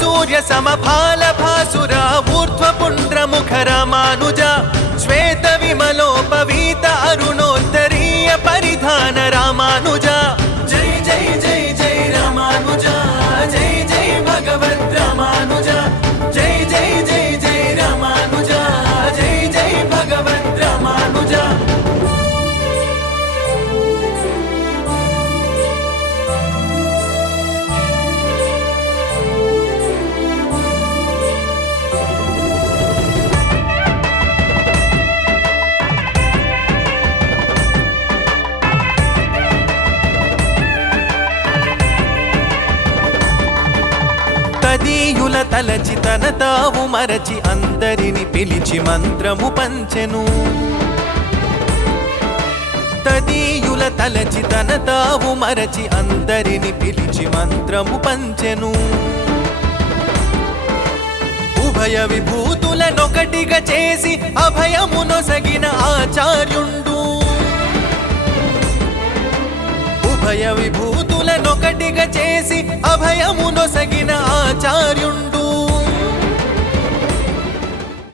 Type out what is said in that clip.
సూర్య సమఫాల భాసుర ఊర్ధ్వపుండ్ర పుండ్ర ముఖ రామానుజ శ్వేత విమలోపవీత అరుణోత్తరీయ పరిధాన రామానుజ. తదీయుల తలచి తన తావు మరచి అందరిని పిలిచి మంత్రము పంచెను. తదీయుల తలచి తన తావు మరచి అందరిని పిలిచి మంత్రము పంచెను. ఉభయ విభూతులనొకటిగా చేసి అభయమునొసగిన ఆచార్యుండు. ఉభయ విభూతులనొకటిగా చేసి అభయమునొసగిన ఆచార్యుండు